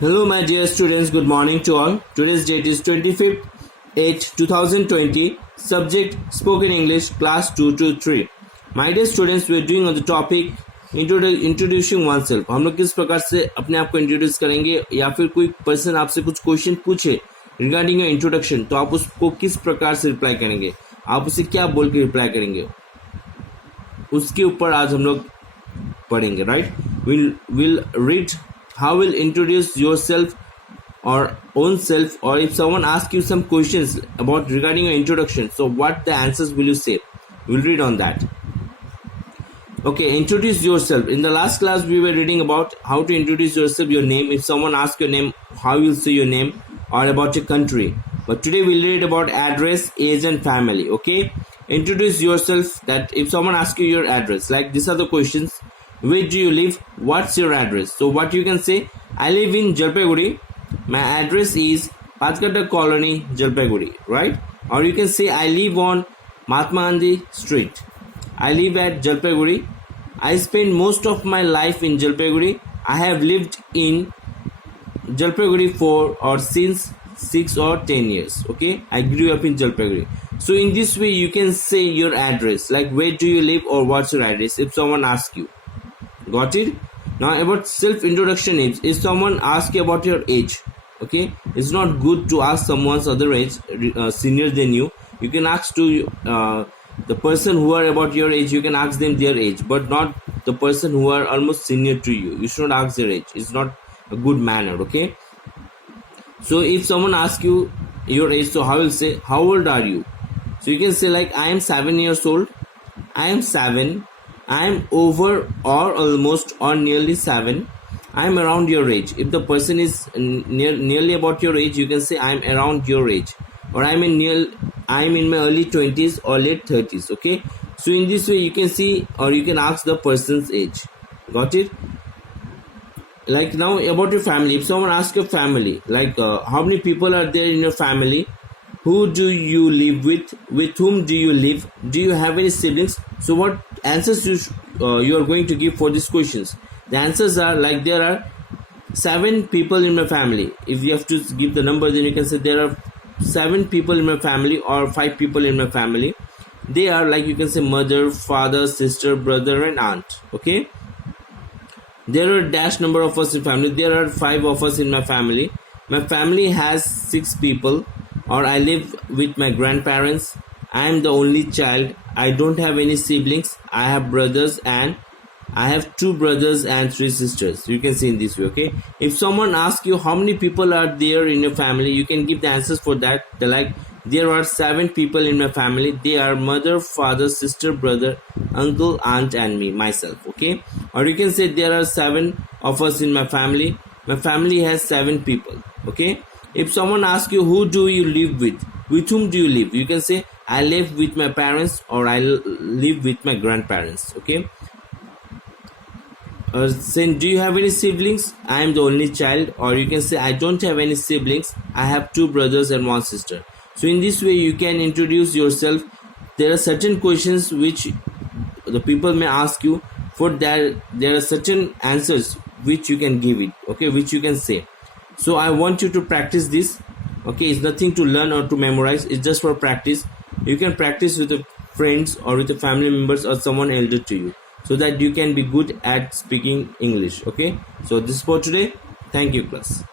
Hello my dear students, good morning to all. Today's date is 25/8/2020. Subject Spoken English Class 2 to 3. My dear students, we are doing on the topic introducing oneself. हम लोग किस प्रकार से अपने आप को introduce करेंगे या फिर कोई पर्सन आपसे कुछ क्वेश्चन पूछे रिगार्डिंग योर इंट्रोडक्शन तो आप उसको किस प्रकार से रिप्लाई करेंगे, आप उसे क्या बोल के रिप्लाई करेंगे, उसके ऊपर आज हम लोग पढ़ेंगे. Right, we'll read how will introduce yourself or own self, or if someone asks you some questions about regarding your introduction, so what the answers will you say. We'll read on that. Okay, introduce yourself. In the last class we were reading about how to introduce yourself, your name. If someone asks your name, how you'll say your name, or about your country. But today we'll read about address, age and family. Okay, introduce yourself. That if someone asks you your address, like these are the questions. Where do you live? What's your address? So what you can say, I live in Jalpaiguri. My address is Pathkata Colony, Jalpaiguri, right? Or you can say, I live on Mahatma Gandhi Street. I live at Jalpaiguri. I spend most of my life in Jalpaiguri. I have lived in Jalpaiguri for or since 6 or 10 years. Okay, I grew up in Jalpaiguri. So in this way you can say your address, like where do you live or what's your address if someone asks you. Got it? Now about self introduction is if someone asks you about your age, okay, it's not good to ask someone's other age, senior than you. You can ask to the person who are about your age, you can ask them their age, but not the person who are almost senior to you. You should not ask their age. It's not a good manner. Okay, so if someone asks you your age, so how will say, how old are you? So you can say like, I am 7 years old. I am 7. I am over or almost or nearly 7. I am around your age. If the person is nearly about your age, you can say I am around your age, or I am in my early 20s or late 30s. Okay, so in this way you can see, or you can ask the person's age. Got it? Like now about your family, if someone asks your family, like how many people are there in your family, who do you live with whom do you live, do you have any siblings, so what answers you are going to give for these questions. The answers are like, there are 7 people in my family. If you have to give the number, then you can say there are 7 people in my family or 5 people in my family. They are like, you can say mother, father, sister, brother and aunt. Okay, there are dash number of us in family. There are 5 of us in my family. My family has 6 people, or I live with my grandparents. I am the only child. I don't have any siblings. I have brothers, and I have 2 brothers and 3 sisters. You can say in this way. Okay, if someone asks you how many people are there in your family, you can give the answers for that. They're like, there are 7 people in my family. They are mother, father, sister, brother, uncle, aunt and me, myself. Okay, or you can say there are 7 of us in my family. My family has 7 people. Okay, if someone asks you who do you live with whom do you live, you can say I live with my parents, or I live with my grandparents. Okay, saying do you have any siblings, I am the only child, or you can say I don't have any siblings, I have 2 brothers and 1 sister. So in this way you can introduce yourself. There are certain questions which the people may ask you. For that there are certain answers which you can give it. Okay, which you can say. So I want you to practice this. Okay, it's nothing to learn or to memorize, it's just for practice. You can practice with your friends or with your family members or someone elder to you, so that you can be good at speaking English. Okay, so this is for today. Thank you class.